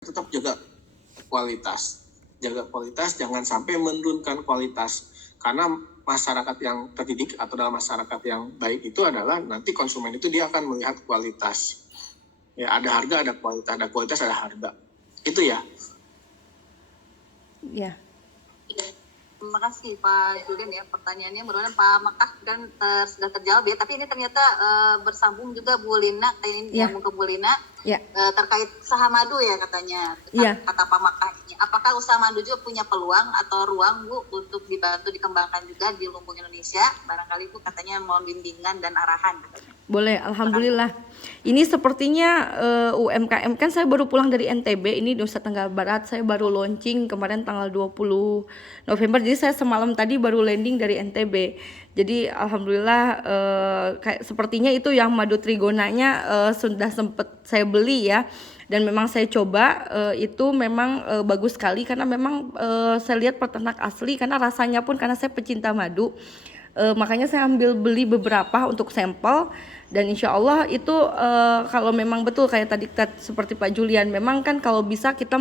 tetap jaga kualitas, jangan sampai menurunkan kualitas, karena masyarakat yang terdidik atau dalam masyarakat yang baik itu adalah nanti konsumen itu dia akan melihat kualitas. Ya, ada harga, ada kualitas, ada harga. Itu ya. Ya. Terima kasih Pak Julian ya, pertanyaannya mudah-mudahan Pak Mekah kan sudah terjawab ya. Tapi ini ternyata bersambung juga Bu Lina, ini nyambung ke Bu Lina terkait usaha madu ya katanya. Kata Pak Mekah ini, apakah usaha madu juga punya peluang atau ruang Bu untuk dibantu dikembangkan juga di Lumbung Indonesia? Barangkali Bu katanya mohon bimbingan dan arahan katanya. Boleh, alhamdulillah. Ini sepertinya UMKM, kan saya baru pulang dari NTB, ini Nusa Tenggara Barat. Saya baru launching kemarin tanggal 20 November. Jadi saya semalam tadi baru landing dari NTB. Jadi alhamdulillah kayak sepertinya itu yang madu trigonanya sudah sempat saya beli ya. Dan memang saya coba itu memang bagus sekali, karena memang saya lihat peternak asli, karena rasanya pun, karena saya pecinta madu. Makanya saya ambil beli beberapa untuk sampel, dan insya Allah itu kalau memang betul kayak tadi seperti Pak Julian, memang kan kalau bisa kita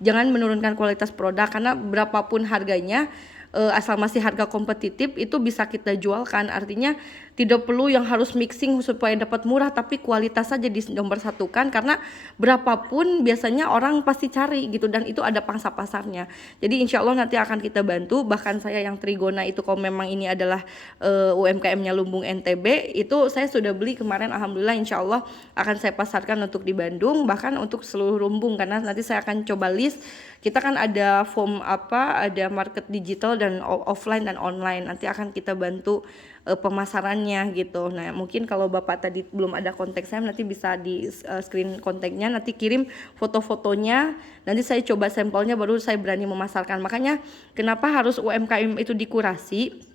jangan menurunkan kualitas produk, karena berapapun harganya asal masih harga kompetitif itu bisa kita jualkan. Artinya tidak perlu yang harus mixing supaya dapat murah, tapi kualitas saja di nomor satukan, karena berapapun biasanya orang pasti cari gitu, dan itu ada pangsa pasarnya. Jadi insya Allah nanti akan kita bantu. Bahkan saya yang trigona itu, kalau memang ini adalah UMKM-nya Lumbung NTB, itu saya sudah beli kemarin, alhamdulillah insya Allah akan saya pasarkan untuk di Bandung, bahkan untuk seluruh Lumbung, karena nanti saya akan coba list. Kita kan ada ada market digital dan offline dan online, nanti akan kita bantu pemasarannya gitu. Nah mungkin kalau Bapak tadi belum ada kontak saya, nanti bisa di screen kontaknya, nanti kirim foto-fotonya, nanti saya coba sampelnya baru saya berani memasarkan. Makanya kenapa harus UMKM itu dikurasi.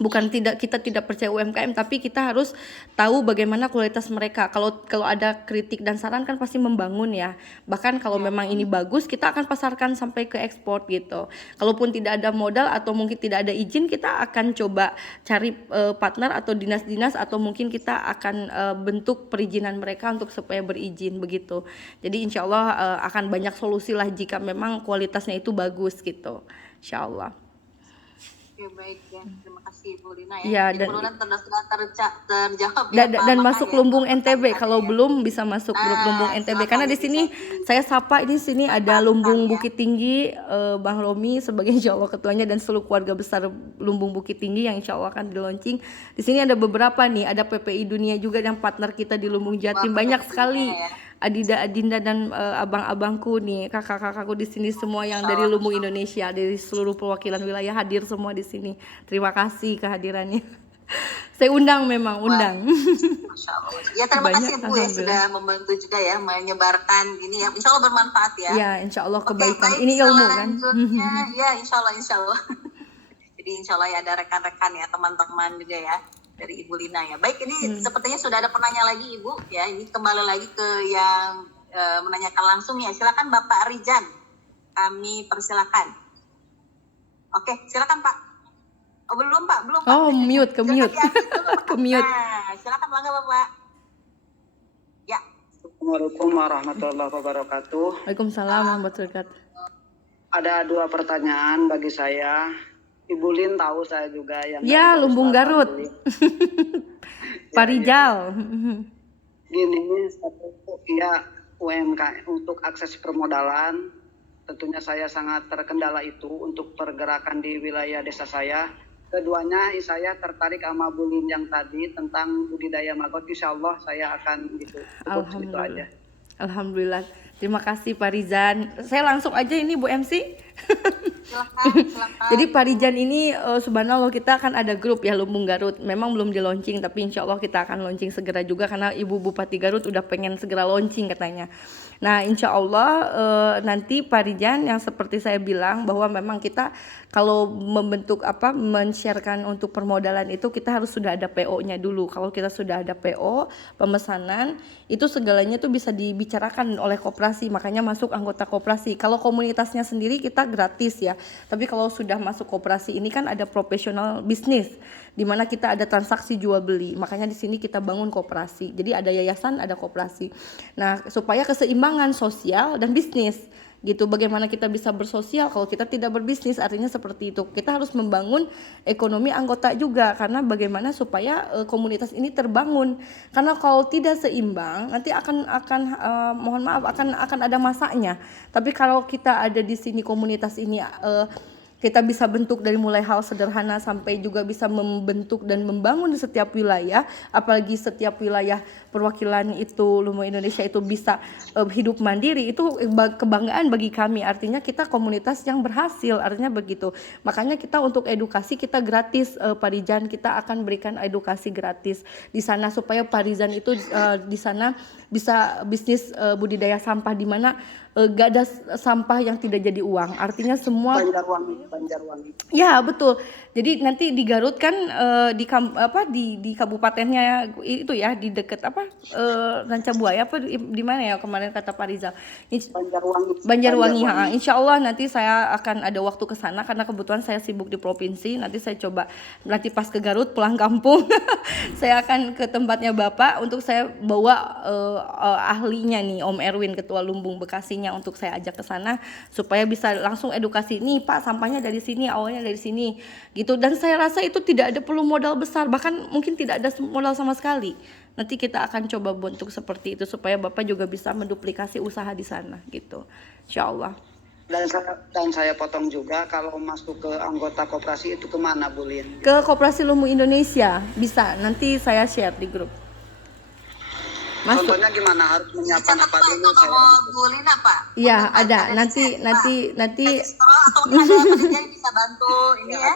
Bukan kita tidak percaya UMKM, tapi kita harus tahu bagaimana kualitas mereka. Kalau ada kritik dan saran kan pasti membangun ya. Bahkan kalau memang ini bagus, kita akan pasarkan sampai ke ekspor gitu. Kalaupun tidak ada modal atau mungkin tidak ada izin, kita akan coba cari partner atau dinas-dinas, atau mungkin kita akan bentuk perizinan mereka untuk supaya berizin begitu. Jadi insya Allah akan banyak solusi lah jika memang kualitasnya itu bagus gitu, insya Allah. Baik ya, terima kasih Bu Lina ya. Dan terjawab dan masuk Lumbung NTB kalau belum bisa masuk grup Lumbung NTB, karena di sini saya sapa, di sini ada Lumbung Bukit Tinggi, Bang Romi sebagai insya Allah ketuanya, dan seluruh keluarga besar Lumbung Bukit Tinggi yang insya Allah akan di launching. Di sini ada beberapa nih, ada PPI Dunia juga yang partner kita di Lumbung Jatim. Banyak sekali Adinda dan abang-abangku nih, kakak-kakakku di sini semua yang dari Lumbung Indonesia, dari seluruh perwakilan wilayah hadir semua di sini. Terima kasih kehadirannya. Saya undang. Masya Allah. Ya terima kasih Bu ya sudah membantu juga ya menyebarkan ini ya. Insya Allah bermanfaat ya. Ya insya Allah kebaikan. Ini ilmu kan. Ya insya Allah. Jadi insya Allah ya ada rekan-rekan ya, teman-teman juga ya dari Ibu Lina ya. Baik, ini sepertinya sudah ada penanya lagi Ibu ya. Ini kembali lagi ke yang menanyakan langsung ya. Silakan Bapak Rijan, kami persilakan. Oke, silakan Pak. Oh belum Pak. Oh mute. Ke mute. Nah, silakan bangga Bapak. Ya. Assalamualaikum warahmatullahi wabarakatuh. Waalaikumsalam warahmatullahi wabarakatuh. Ada 2 pertanyaan bagi saya. Ibu Lin tahu saya juga yang Lumbung Garut. Pak Rijal. Gini, ya UMKM untuk akses permodalan, tentunya saya sangat terkendala itu untuk pergerakan di wilayah desa saya. Keduanya saya tertarik sama Bu Lin yang tadi tentang budidaya maggot. Insya Allah saya akan gitu. Itu aja. Alhamdulillah. Terima kasih Pak Rizan. Saya langsung aja ini Bu MC. Silakan. Jadi Pak Rizan ini subhanallah kita akan ada grup ya Lumbung Garut. Memang belum di launching, tapi insya Allah kita akan launching segera juga, karena Ibu Bupati Garut udah pengen segera launching katanya. Nah insya Allah nanti Pak Rizan yang seperti saya bilang, bahwa memang kita kalau membentuk men-sharekan untuk permodalan itu kita harus sudah ada PO-nya dulu. Kalau kita sudah ada PO pemesanan, itu segalanya tuh bisa dibicarakan oleh koperasi, makanya masuk anggota koperasi. Kalau komunitasnya sendiri kita gratis ya, tapi kalau sudah masuk koperasi ini kan ada profesional bisnis, di mana kita ada transaksi jual beli. Makanya di sini kita bangun koperasi. Jadi ada yayasan, ada koperasi. Nah supaya keseimbangan keseimbangan sosial dan bisnis gitu. Bagaimana kita bisa bersosial kalau kita tidak berbisnis, artinya seperti itu. Kita harus membangun ekonomi anggota juga, karena bagaimana supaya komunitas ini terbangun. Karena kalau tidak seimbang nanti akan mohon maaf akan ada masanya. Tapi kalau kita ada di sini komunitas ini kita bisa bentuk dari mulai hal sederhana sampai juga bisa membentuk dan membangun di setiap wilayah, apalagi setiap wilayah perwakilan itu Lumu Indonesia itu bisa hidup mandiri, itu kebanggaan bagi kami. Artinya kita komunitas yang berhasil, artinya begitu. Makanya kita untuk edukasi kita gratis, Pak Rijan, kita akan berikan edukasi gratis di sana supaya Pak Rijan itu di sana bisa bisnis budidaya sampah, di mana gak ada sampah yang tidak jadi uang. Artinya semua Banjarwangi. ya betul. Jadi nanti di Garut kan di kabupatennya itu ya, di dekat Ranca Buaya di mana ya kemarin kata Pak Rizal. Banjarwangi. Insya Allah nanti saya akan ada waktu ke sana karena kebetulan saya sibuk di provinsi. Nanti saya coba nanti pas ke Garut pulang kampung saya akan ke tempatnya Bapak untuk saya bawa ahlinya nih Om Erwin, Ketua Lumbung Bekasinya, untuk saya ajak ke sana supaya bisa langsung edukasi. Nih Pak, sampahnya dari sini, awalnya dari sini gitu. Dan saya rasa itu tidak ada perlu modal besar, bahkan mungkin tidak ada modal sama sekali. Nanti kita akan coba bentuk seperti itu supaya Bapak juga bisa menduplikasi usaha di sana gitu, insya Allah. Dan saya potong juga, kalau masuk ke anggota koperasi itu kemana Bu Lin? Ke Koperasi Lumu Indonesia bisa, nanti saya share di grup. Masuk. Contohnya gimana, harus menyiapkan apa dulu? Bu Lina Pak? Iya ada, nanti atau ada bisa bantu ini ya,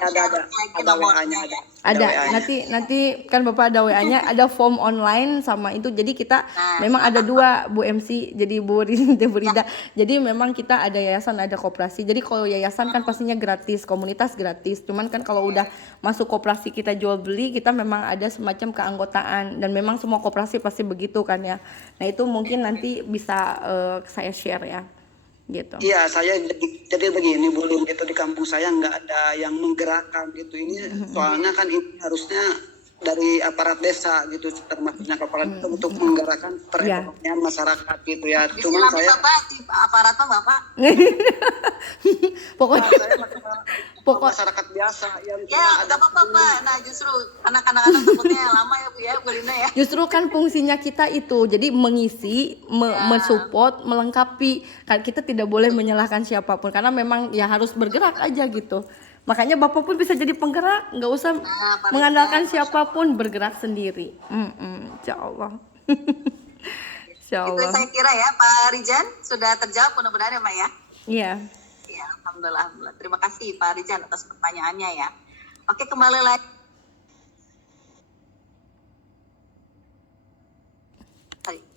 ada WA-nya ada nanti kan Bapak ada WA-nya, ada form online sama itu. Jadi kita memang ada dua Bu MC, jadi Bu Rida. Jadi memang kita ada yayasan, ada koperasi. Jadi kalau yayasan kan pastinya gratis, komunitas gratis. Cuman kan kalau udah masuk koperasi kita jual beli, kita memang ada semacam keanggotaan, dan memang semua koperasi pasti begitu kan ya. Nah itu mungkin nanti bisa saya share ya gitu. Iya, saya jadi begini Bu Lin, gitu, di kampung saya nggak ada yang menggerakkan gitu. Ini soalnya kan ini harusnya dari aparat desa gitu, termasuknya aparat untuk menggerakkan perekonomian masyarakat gitu ya. Cuman saya aparatnya Bapak pokok masyarakat biasa yang ya nggak apa-apa Pak. Nah justru anak-anak takutnya lama ya Bu ya, Bu Lina ya. Justru kan fungsinya kita itu jadi mengisi, mensupport, melengkapi. Kan kita tidak boleh menyalahkan siapapun karena memang ya harus bergerak aja gitu. Makanya Bapak pun bisa jadi penggerak, nggak usah mengandalkan siapapun, bergerak sendiri. Insya Allah. Insya Allah. Itu saya kira ya Pak Rijan sudah terjawab mudah-mudahan ya Pak ya. Iya. Ya, alhamdulillah. Terima kasih Pak Rijan atas pertanyaannya ya. Oke, kembali lagi.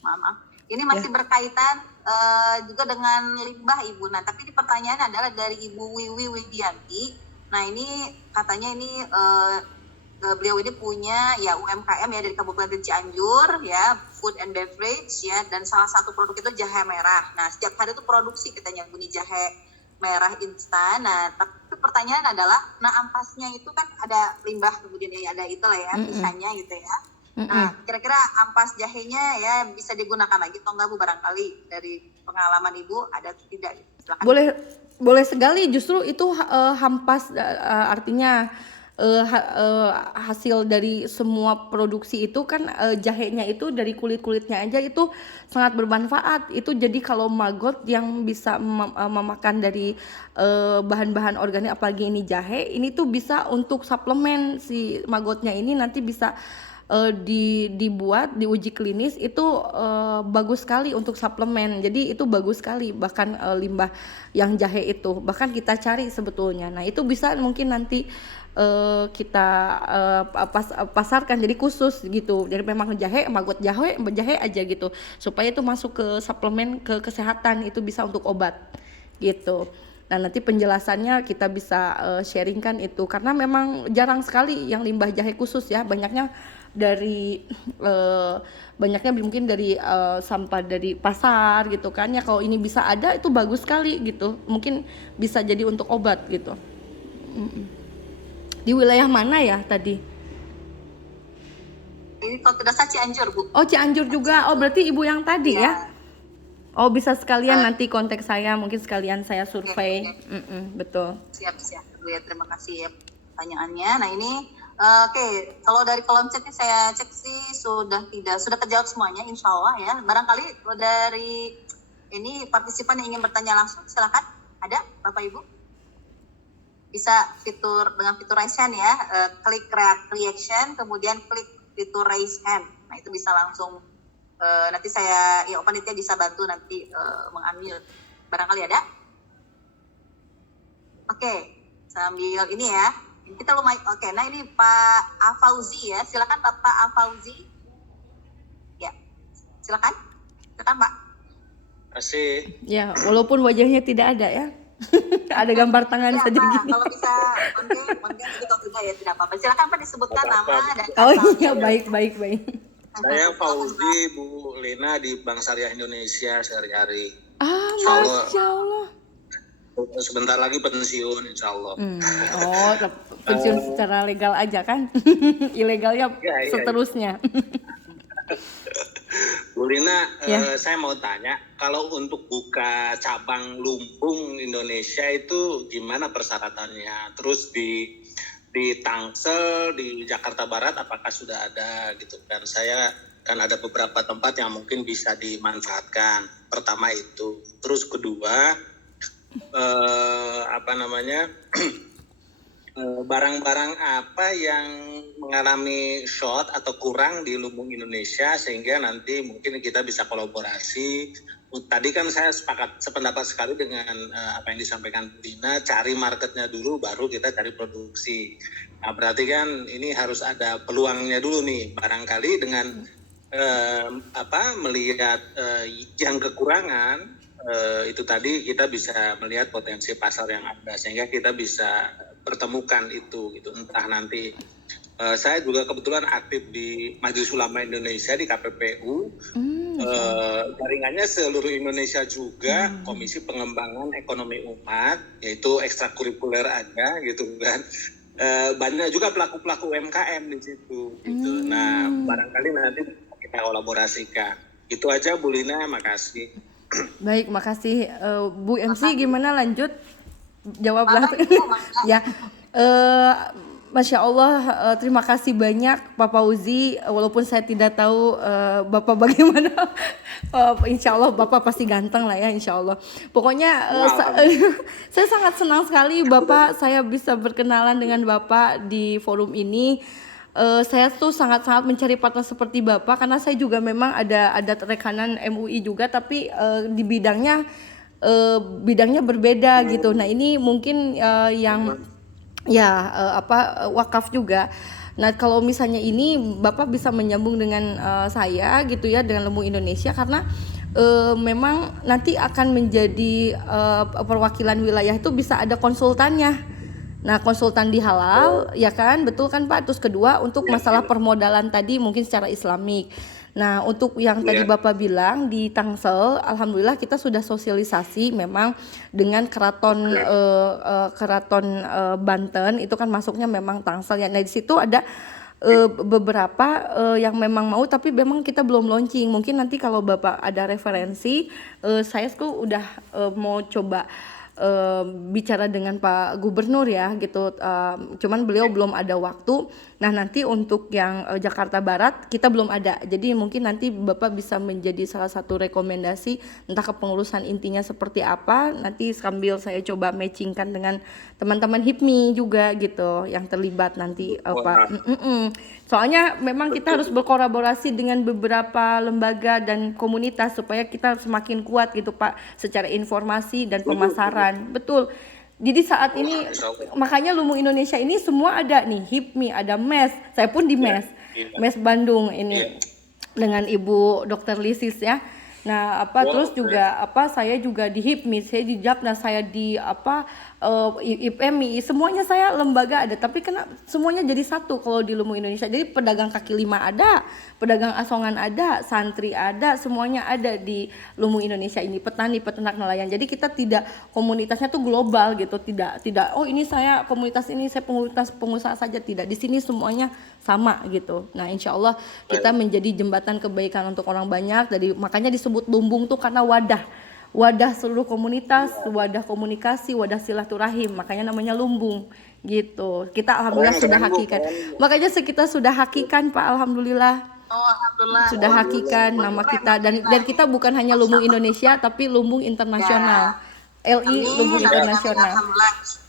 Maaf. Ini masih berkaitan juga dengan limbah Ibu. Nah, tapi ini pertanyaan adalah dari Ibu Wiwi Widianti. Nah, ini katanya ini beliau ini punya ya UMKM ya dari Kabupaten Cianjur ya, food and beverage ya, dan salah satu produk itu jahe merah. Nah, setiap hari itu produksi katanya bunyi jahe merah instan. Nah, tapi pertanyaan adalah, nah ampasnya itu kan ada limbah, kemudian ya ada itulah ya, sisanya gitu ya. Nah, kira-kira ampas jahenya ya bisa digunakan lagi atau enggak Bu, barangkali dari pengalaman Ibu ada atau tidak? Silakan. Boleh sekali, justru itu hampas artinya hasil dari semua produksi itu kan jahenya itu dari kulit-kulitnya aja itu sangat bermanfaat. Itu jadi kalau maggot yang bisa memakan dari bahan-bahan organik, apalagi ini jahe, ini tuh bisa untuk suplemen. Si maggotnya ini nanti bisa dibuat diuji klinis itu bagus sekali untuk suplemen. Jadi itu bagus sekali, bahkan limbah yang jahe itu bahkan kita cari sebetulnya. Nah itu bisa mungkin nanti kita pasarkan jadi khusus gitu. Jadi memang jahe, maggot jahe aja gitu, supaya itu masuk ke suplemen ke kesehatan, itu bisa untuk obat gitu. Nah nanti penjelasannya kita bisa sharingkan itu, karena memang jarang sekali yang limbah jahe khusus ya. Banyaknya mungkin dari sampah dari pasar gitu kan ya. Kalau ini bisa ada itu bagus sekali gitu, mungkin bisa jadi untuk obat gitu. Di wilayah mana ya tadi? Ini kalau tidak salah Cianjur Bu. Oh Cianjur juga. Oh berarti Ibu yang tadi ya? Oh, bisa sekalian nanti kontak saya, mungkin sekalian saya survei. Oke. Betul. Siap, Bu ya, terima kasih ya pertanyaannya. Nah ini oke, kalau dari kolom chat ini saya cek sih sudah terjawab semuanya, insya Allah ya. Barangkali dari ini partisipan yang ingin bertanya langsung, silakan. Ada Bapak Ibu? Bisa dengan fitur raise hand ya, klik reaction, kemudian klik fitur raise hand. Nah itu bisa langsung, nanti saya, ya panitia bisa bantu nanti mengambil. Barangkali ada? Oke, sambil ini ya. Kita lumayan, oke. Nah ini Pak Afauzi ya, silakan Pak Afauzi. Ya, silakan Pak. Kasih. Ya, walaupun wajahnya tidak ada ya. Ada gambar tangan Ya, saja Pak, gini. kalau bisa konten jadi kalau tidak ya tidak apa-apa. Silakan Pak disebutkan nama dan Oh asalnya. iya, baik. Saya Fauzi, Bu Lina di Bank Syariah Indonesia sehari-hari. Ah, Insya Allah. Masya Allah. Sebentar lagi pensiun, insya Allah. Oh, pensiun secara legal aja kan? Ilegalnya Iya. seterusnya. Bu Lina, Ya. saya mau tanya, kalau untuk buka cabang lumbung Indonesia itu gimana persyaratannya? Terus di Tangsel, di Jakarta Barat, apakah sudah ada gitu kan? Saya kan ada beberapa tempat yang mungkin bisa dimanfaatkan. Pertama itu. Terus kedua, barang-barang apa yang mengalami short atau kurang di lumbung Indonesia sehingga nanti mungkin kita bisa kolaborasi. Tadi kan saya sependapat sekali dengan apa yang disampaikan Bu Dina, cari marketnya dulu baru kita cari produksi. Nah, berarti kan ini harus ada peluangnya dulu nih, barangkali dengan melihat yang kekurangan, itu tadi kita bisa melihat potensi pasar yang ada sehingga kita bisa pertemukan itu gitu. Entah nanti saya juga kebetulan aktif di Majelis Ulama Indonesia di KPPU, jaringannya seluruh Indonesia juga, Komisi Pengembangan Ekonomi Umat, yaitu ekstrakurikuler ada gitu kan. Banyak juga pelaku-pelaku UMKM di situ gitu. Nah, barangkali nanti kita kolaborasikan. Itu aja Bu Lina, makasih. Baik, makasih. Bu MC gimana lanjut? Jawablah. Ya, Masya Allah, terima kasih banyak Pak Fauzi. Walaupun saya tidak tahu Bapak bagaimana, Insya Allah Bapak pasti ganteng lah ya, Insya Allah. Pokoknya saya sangat senang sekali Bapak, saya bisa berkenalan dengan Bapak di forum ini. Saya tuh sangat-sangat mencari partner seperti Bapak karena saya juga memang ada rekanan MUI juga, tapi di bidangnya berbeda gitu. Nah ini mungkin yang wakaf juga. Nah kalau misalnya ini Bapak bisa menyambung dengan saya gitu ya, dengan Lumbung Indonesia, karena memang nanti akan menjadi perwakilan wilayah itu bisa ada konsultannya. Nah konsultan di halal ya kan, betul kan Pak. Terus kedua untuk masalah permodalan tadi mungkin secara Islamik. Nah untuk yang tadi Bapak bilang di Tangsel, alhamdulillah kita sudah sosialisasi memang dengan keraton Banten itu kan masuknya memang Tangsel ya. Nah di situ ada beberapa yang memang mau, tapi memang kita belum launching. Mungkin nanti kalau Bapak ada referensi, saya tuh udah mau coba bicara dengan Pak Gubernur ya gitu, cuman beliau belum ada waktu. Nah nanti untuk yang Jakarta Barat kita belum ada, jadi mungkin nanti Bapak bisa menjadi salah satu rekomendasi, entah kepengurusan intinya seperti apa, nanti sambil saya coba matchingkan dengan teman-teman HIPMI juga gitu yang terlibat nanti Pak. Soalnya memang kita harus berkolaborasi dengan beberapa lembaga dan komunitas supaya kita semakin kuat gitu Pak secara informasi dan pemasaran. Betul. Jadi saat ini makanya Lumbung Indonesia ini semua ada nih, HIPMI, ada MES. Saya pun di MES. MES Bandung ini dengan Ibu Dr. Lisis ya. Nah, terus juga saya juga di HIPMI, saya di Japnas, saya di IPMI, semuanya saya lembaga ada, tapi kena semuanya jadi satu kalau di Lumbung Indonesia. Jadi pedagang kaki lima ada, pedagang asongan ada, santri ada, semuanya ada di Lumbung Indonesia ini, petani, peternak, nelayan. Jadi kita tidak, komunitasnya tuh global gitu, tidak oh ini saya komunitas ini, saya komunitas pengusaha saja, tidak. Di sini semuanya sama gitu. Nah, insya Allah kita menjadi jembatan kebaikan untuk orang banyak. Jadi makanya disebut lumbung tuh karena wadah seluruh komunitas, wadah komunikasi, wadah silaturahim, makanya namanya lumbung gitu. Kita alhamdulillah sudah hakikat. Makanya kita sudah hakikan Pak, alhamdulillah. Alhamdulillah. Sudah hakikan nama kita dan kita bukan hanya lumbung Indonesia tapi lumbung internasional. LI lumbung internasional.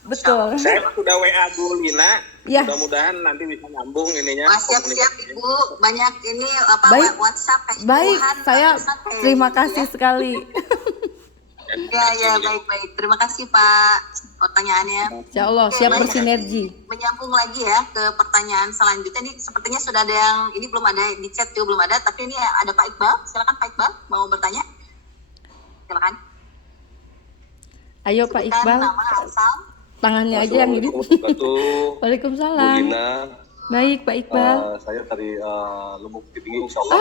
Betul. Saya sudah WA Bu Lina. Ya. Mudah-mudahan nanti bisa nyambung ininya. Siap-siap Ibu, banyak ini Baik. WhatsApp, Baik, saya terima kasih sekali. Ya, baik. Terima kasih Pak pertanyaannya. Insya Allah siap bersinergi. Menyambung lagi ya ke pertanyaan selanjutnya. Ini sepertinya sudah ada yang, ini belum ada di chat juga belum ada, tapi ini ada Pak Iqbal. Silakan Pak Iqbal mau bertanya. Silakan. Ayo Pak Iqbal. Nama, asal. Tangannya aja yang gini. Waalaikumsalam. Bu Lina. Baik Pak Iqbal. Saya dari Lumbung Bukit Tinggi, insya Allah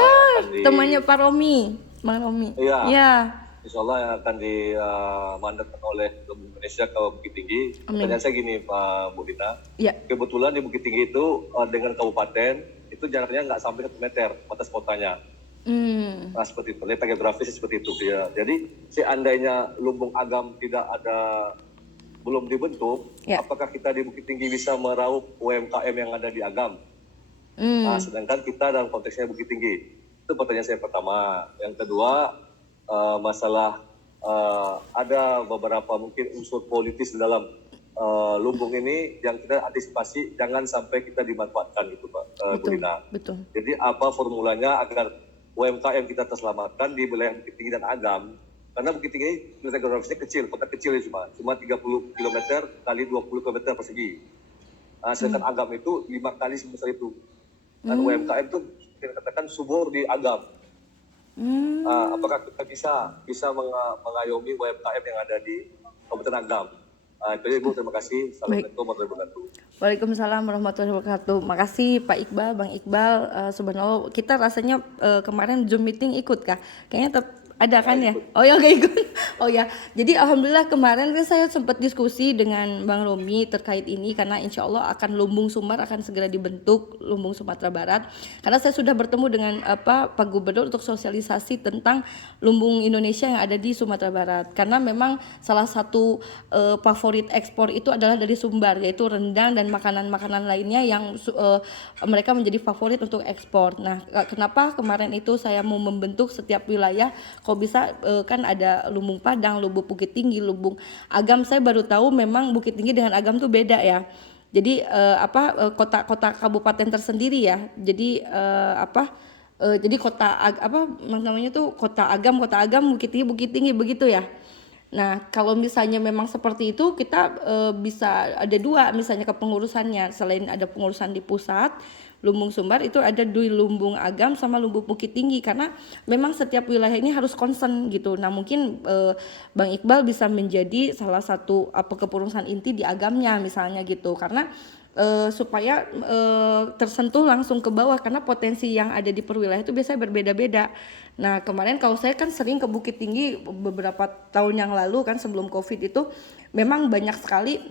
temannya Pak Romi, Bang Romi. Iya. Ya. Insya Allah yang akan dimandatkan oleh Lumbung Indonesia ke Bukit Tinggi. Pertanyaan saya gini Pak Bu Lina. Ya. Kebetulan di Bukit Tinggi itu dengan kabupaten itu jaraknya nggak sampai 1 meter batas kotanya. Nah seperti itu, letak geografisnya seperti itu ya. Jadi seandainya Lumbung Agam belum dibentuk, apakah kita di Bukit Tinggi bisa meraup UMKM yang ada di Agam? Nah, sedangkan kita dalam konteksnya Bukit Tinggi. Itu pertanyaan saya pertama. Yang kedua, masalah ada beberapa mungkin unsur politis di dalam lumbung ini yang kita antisipasi jangan sampai kita dimanfaatkan gitu Pak Bu Lina. Betul. Jadi apa formulanya agar UMKM kita terselamatkan di wilayah Bukit Tinggi dan Agam? Karena Bukit Tinggi letak geografisnya kecil, kota kecil ya cuma 30 km kali 20 km persegi. Sedangkan Agam itu 5 kali sebesar itu. Dan UMKM itu kita katakan subur di Agam. Apakah kita bisa mengayomi UMKM yang ada di Kabupaten Agam? Itu ya Ibu, terima kasih. Assalamualaikum warahmatullahi wabarakatuh. Waalaikumsalam warahmatullahi wabarakatuh. Makasih Pak Iqbal, Bang Iqbal. Subhanallah, kita rasanya kemarin Zoom meeting ikut kah? Kayaknya ada kan ya? Oh ya gak ikut. Oh ya. Jadi alhamdulillah kemarin kan saya sempat diskusi dengan Bang Romi terkait ini karena insya Allah akan Lumbung Sumbar akan segera dibentuk, Lumbung Sumatera Barat. Karena saya sudah bertemu dengan Pak Gubernur untuk sosialisasi tentang lumbung Indonesia yang ada di Sumatera Barat. Karena memang salah satu favorit ekspor itu adalah dari Sumbar, yaitu rendang dan makanan-makanan lainnya yang mereka menjadi favorit untuk ekspor. Nah, kenapa kemarin itu saya mau membentuk setiap wilayah? Kok bisa kan ada Lumbung Padang, Lumbung Bukit Tinggi, Lumbung Agam. Saya baru tahu memang Bukit Tinggi dengan Agam tuh beda ya. Jadi kota-kota kabupaten tersendiri ya. Jadi jadi kota namanya tuh kota Agam, Bukit Tinggi begitu ya. Nah, kalau misalnya memang seperti itu kita bisa ada dua misalnya kepengurusannya. Selain ada pengurusan di pusat Lumbung Sumbar, itu ada di Lumbung Agam sama Lumbung Bukit Tinggi karena memang setiap wilayah ini harus concern gitu. Nah, mungkin Bang Iqbal bisa menjadi salah satu kepengurusan inti di Agamnya misalnya gitu. Karena supaya tersentuh langsung ke bawah karena potensi yang ada di perwilayah itu biasanya berbeda-beda. Nah, kemarin kalau saya kan sering ke Bukit Tinggi beberapa tahun yang lalu kan sebelum Covid itu memang banyak sekali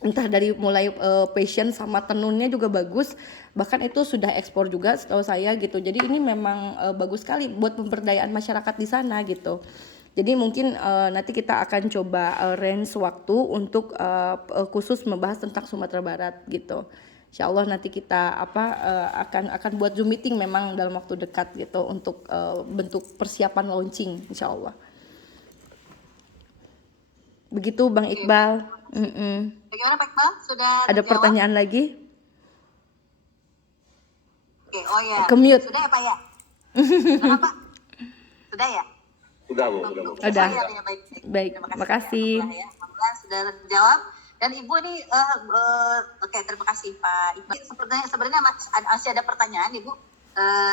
entah dari mulai passion sama tenunnya juga bagus, bahkan itu sudah ekspor juga setahu saya gitu. Jadi ini memang bagus sekali buat pemberdayaan masyarakat di sana gitu. Jadi mungkin nanti kita akan coba range waktu untuk khusus membahas tentang Sumatera Barat gitu. Insya Allah nanti kita akan buat Zoom meeting memang dalam waktu dekat gitu untuk bentuk persiapan launching Insya Allah. Begitu Bang Iqbal. Bagaimana Pak Iqbal? Sudah ada terjawab? Pertanyaan lagi? Oke, oh ya. Ke-mute. Sudah ya Pak ya? Sudah Pak? Sudah ya? Sudah Bu. Udah. Oh, ya, Baik, terima kasih. Ya. Alhamdulillah sudah terjawab. Dan Ibu ini, oke, terima kasih Pak Iqbal. Sebenarnya masih ada pertanyaan Ibu,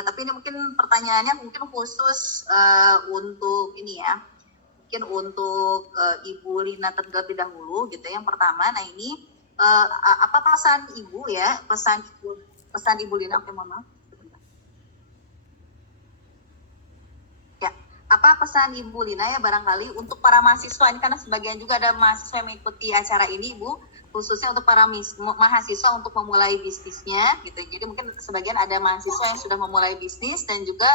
tapi ini mungkin pertanyaannya mungkin khusus untuk ini ya. Mungkin untuk Ibu Lina terlebih dahulu gitu. Yang pertama, nah ini apa pesan Ibu ya, pesan Ibu Lina, oke mohon maaf. Ya, apa pesan Ibu Lina ya barangkali untuk para mahasiswa ini karena sebagian juga ada mahasiswa yang mengikuti acara ini Ibu, khususnya untuk para mahasiswa untuk memulai bisnisnya gitu. Jadi mungkin sebagian ada mahasiswa yang sudah memulai bisnis dan juga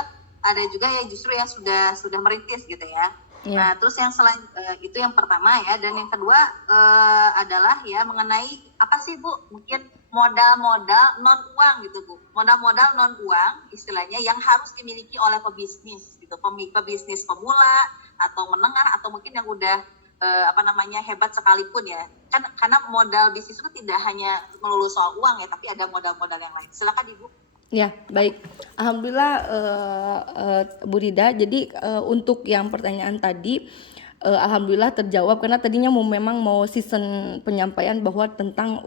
ada juga yang justru yang sudah merintis gitu ya. Yeah. Nah, terus yang selain itu yang pertama ya, dan yang kedua adalah ya mengenai apa sih Bu? Mungkin modal-modal non uang gitu Bu. Modal-modal non uang istilahnya yang harus dimiliki oleh pebisnis gitu. Pebisnis pemula atau menengah atau mungkin yang udah hebat sekalipun ya. Kan karena modal bisnis itu tidak hanya melulu soal uang ya, tapi ada modal-modal yang lain. Silakan Ibu. Ya, baik. Alhamdulillah Bu Rida. Jadi untuk yang pertanyaan tadi alhamdulillah terjawab, karena tadinya memang mau season penyampaian bahwa tentang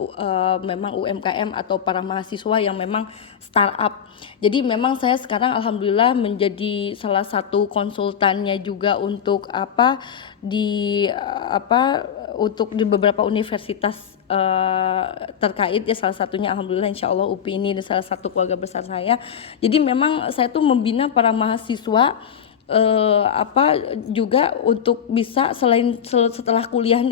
memang UMKM atau para mahasiswa yang memang startup. Jadi memang saya sekarang alhamdulillah menjadi salah satu konsultannya juga untuk untuk di beberapa universitas terkait ya, salah satunya alhamdulillah insyaallah UPI ini salah satu keluarga besar saya. Jadi memang saya tuh membina para mahasiswa juga untuk bisa setelah kuliah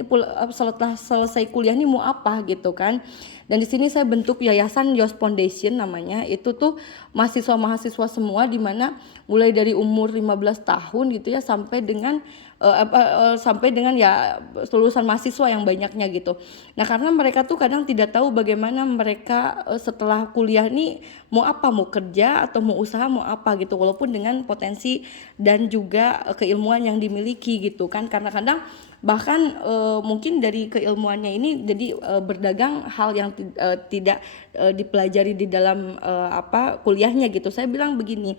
setelah selesai kuliah ini mau apa gitu kan. Dan di sini saya bentuk yayasan Yos Foundation namanya. Itu tuh mahasiswa-mahasiswa semua, di mana mulai dari umur 15 tahun gitu ya sampai dengan ya lulusan mahasiswa yang banyaknya gitu. Nah, karena mereka tuh kadang tidak tahu bagaimana mereka setelah kuliah ini mau apa, mau kerja atau mau usaha, mau apa gitu, walaupun dengan potensi dan juga keilmuan yang dimiliki gitu kan. Karena kadang bahkan mungkin dari keilmuannya ini jadi berdagang hal yang tidak dipelajari di dalam kuliahnya gitu. Saya bilang begini,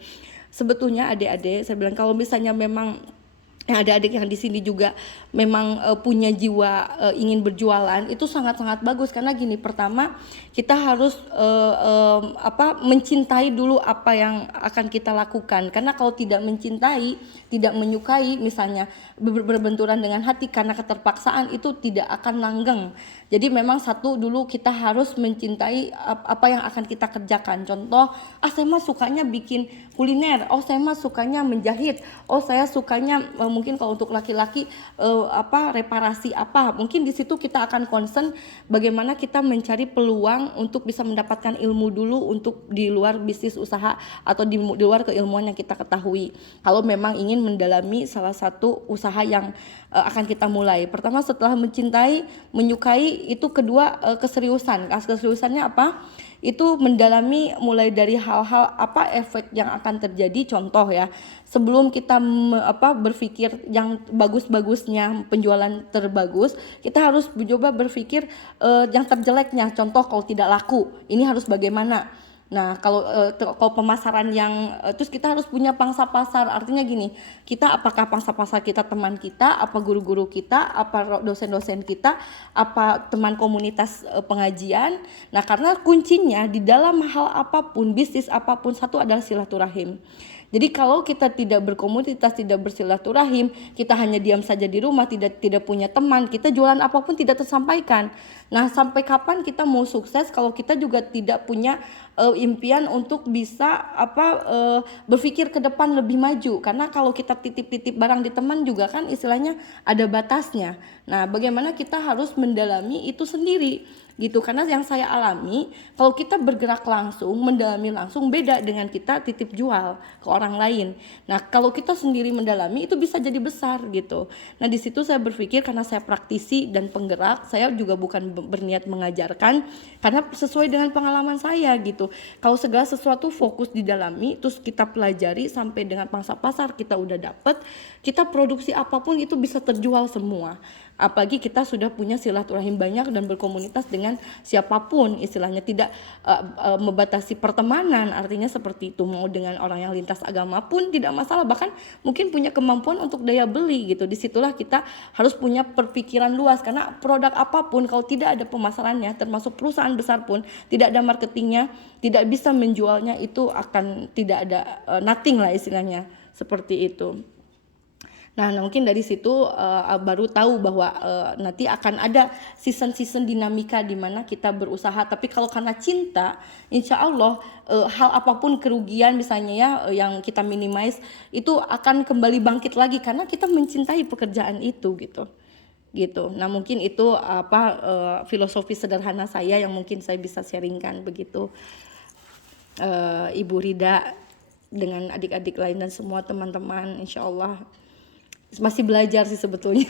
sebetulnya adik-adik, saya bilang kalau misalnya memang ada adik yang di sini juga memang punya jiwa ingin berjualan, itu sangat-sangat bagus. Karena gini, pertama kita harus mencintai dulu apa yang akan kita lakukan. Karena kalau tidak mencintai, tidak menyukai, misalnya berbenturan dengan hati karena keterpaksaan, itu tidak akan langgeng. Jadi memang satu dulu kita harus mencintai apa yang akan kita kerjakan. Contoh, saya mah sukanya bikin kuliner, saya mah sukanya menjahit, saya sukanya mungkin kalau untuk laki-laki reparasi apa. Mungkin di situ kita akan concern bagaimana kita mencari peluang untuk bisa mendapatkan ilmu dulu untuk di luar bisnis usaha atau di luar keilmuan yang kita ketahui. Kalau memang ingin mendalami salah satu usaha yang akan kita mulai. Pertama setelah mencintai, menyukai, itu kedua keseriusan. Keseriusannya apa? Itu mendalami mulai dari hal-hal efek yang akan terjadi. Contoh ya, sebelum kita berpikir yang bagus-bagusnya, penjualan terbagus, kita harus mencoba berpikir yang terjeleknya. Contoh kalau tidak laku, ini harus bagaimana. Nah, kalau pemasaran yang terus kita harus punya pangsa pasar. Artinya gini, kita apakah pangsa pasar kita teman kita, apa guru-guru kita, apa dosen-dosen kita, apa teman komunitas pengajian. Nah, karena kuncinya di dalam hal apapun, bisnis apapun, satu adalah silaturahim. Jadi kalau kita tidak berkomunitas, tidak bersilaturahim, kita hanya diam saja di rumah, tidak punya teman, kita jualan apapun tidak tersampaikan. Nah, sampai kapan kita mau sukses kalau kita juga tidak punya impian untuk bisa berpikir ke depan lebih maju. Karena kalau kita titip-titip barang di teman juga kan istilahnya ada batasnya. Nah, bagaimana kita harus mendalami itu sendiri gitu. Karena yang saya alami, kalau kita bergerak langsung, mendalami langsung, beda dengan kita titip jual ke orang lain. Nah, kalau kita sendiri mendalami itu bisa jadi besar gitu. Nah, di situ saya berpikir, karena saya praktisi dan penggerak, saya juga bukan berniat mengajarkan, karena sesuai dengan pengalaman saya gitu. Kalau segala sesuatu fokus didalami, terus kita pelajari sampai dengan pangsa pasar kita udah dapet, kita produksi apapun itu bisa terjual semua. Apalagi kita sudah punya silaturahim banyak dan berkomunitas dengan siapapun, istilahnya tidak membatasi pertemanan, artinya seperti itu. Mau dengan orang yang lintas agama pun tidak masalah, bahkan mungkin punya kemampuan untuk daya beli gitu. Disitulah kita harus punya perpikiran luas, karena produk apapun kalau tidak ada pemasarannya, termasuk perusahaan besar pun tidak ada marketingnya, tidak bisa menjualnya, itu akan tidak ada nothing lah istilahnya, seperti itu. Nah, mungkin dari situ baru tahu bahwa nanti akan ada season-season dinamika di mana kita berusaha. Tapi kalau karena cinta, insya Allah hal apapun kerugian misalnya ya yang kita minimize itu akan kembali bangkit lagi karena kita mencintai pekerjaan itu gitu. gitu. Nah mungkin itu filosofi sederhana saya yang mungkin saya bisa sharingkan begitu. Ibu Rida dengan adik-adik lain dan semua teman-teman, insya Allah masih belajar sih sebetulnya.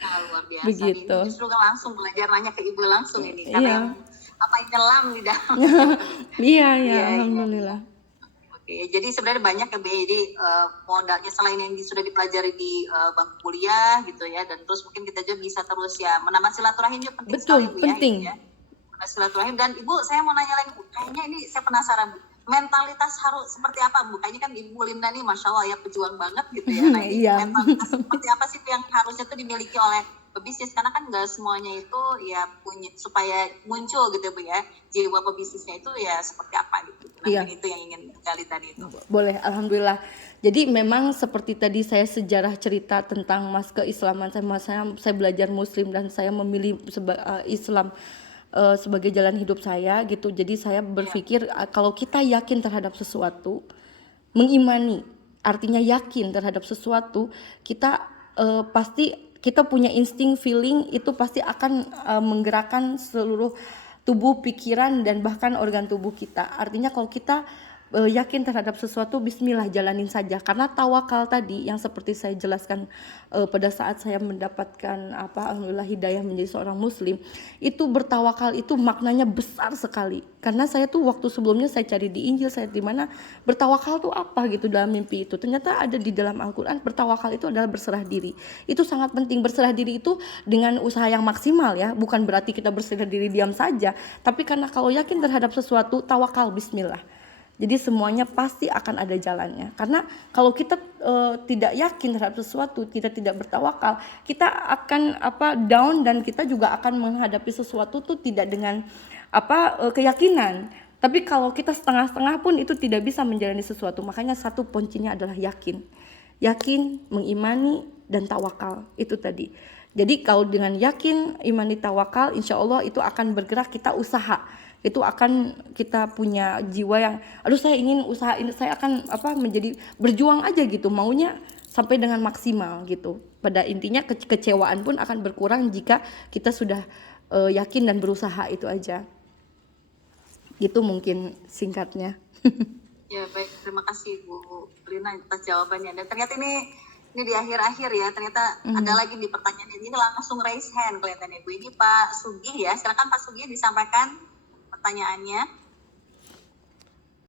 Luar biasa. Begitu. Ini justru kan langsung belajar nanya ke ibu langsung ini karena yang nyelam di dalam. Iya, alhamdulillah. Oke, jadi sebenarnya banyak ya Bi, jadi modalnya selain yang sudah dipelajari di bangku kuliah gitu ya, dan terus mungkin kita juga bisa terus ya menambah silaturahim juga penting sekali Bu penting. Ya. Menambah silaturahim. Dan Ibu saya mau nanya lagi Bu, kayaknya ini saya penasaran Bu, mentalitas harus seperti apa Bu? Kayaknya kan Ibu Linda nih Masya Allah ya pejuang banget gitu ya. Nah ini mentalitas seperti apa sih yang harusnya tuh dimiliki oleh pebisnis, karena kan nggak semuanya itu ya punya, supaya muncul gitu Bu ya, jiwa pebisnisnya itu ya seperti apa gitu. Nah itu yang ingin gali tadi itu. Boleh, alhamdulillah. Jadi memang seperti tadi saya sejarah cerita tentang keislaman saya belajar Muslim dan saya memilih Islam sebagai jalan hidup saya gitu. Jadi saya berpikir kalau kita yakin terhadap sesuatu, mengimani, artinya yakin terhadap sesuatu, kita pasti kita punya insting, feeling itu pasti akan menggerakkan seluruh tubuh, pikiran dan bahkan organ tubuh kita. Artinya kalau kita yakin terhadap sesuatu, bismillah jalanin saja. Karena tawakal tadi yang seperti saya jelaskan pada saat saya mendapatkan alhamdulillah hidayah menjadi seorang muslim, itu bertawakal itu maknanya besar sekali. Karena saya tuh waktu sebelumnya saya cari di Injil, saya di mana bertawakal tuh apa gitu dalam mimpi itu. Ternyata ada di dalam Al-Qur'an, bertawakal itu adalah berserah diri. Itu sangat penting. Berserah diri itu dengan usaha yang maksimal ya, bukan berarti kita berserah diri diam saja, tapi karena kalau yakin terhadap sesuatu, tawakal, bismillah. Jadi semuanya pasti akan ada jalannya. Karena kalau kita tidak yakin terhadap sesuatu, kita tidak bertawakal, kita akan down dan kita juga akan menghadapi sesuatu tuh tidak dengan keyakinan. Tapi kalau kita setengah-setengah pun itu tidak bisa menjalani sesuatu. Makanya satu kuncinya adalah yakin. Yakin, mengimani dan tawakal. Itu tadi. Jadi kalau dengan yakin, imani, tawakal, insya Allah itu akan bergerak, kita usaha. Itu akan kita punya jiwa yang saya ingin usaha ini, saya akan menjadi berjuang aja gitu, maunya sampai dengan maksimal gitu. Pada intinya kekecewaan pun akan berkurang jika kita sudah yakin dan berusaha, itu aja. Gitu mungkin singkatnya. Ya baik, terima kasih Bu Lina atas jawabannya. Dan ternyata ini di akhir-akhir ya, ternyata ada lagi di pertanyaan ini langsung raise hand kelihatannya Bu. Ini Pak Sugi ya, silakan Pak Sugi disampaikan pertanyaannya.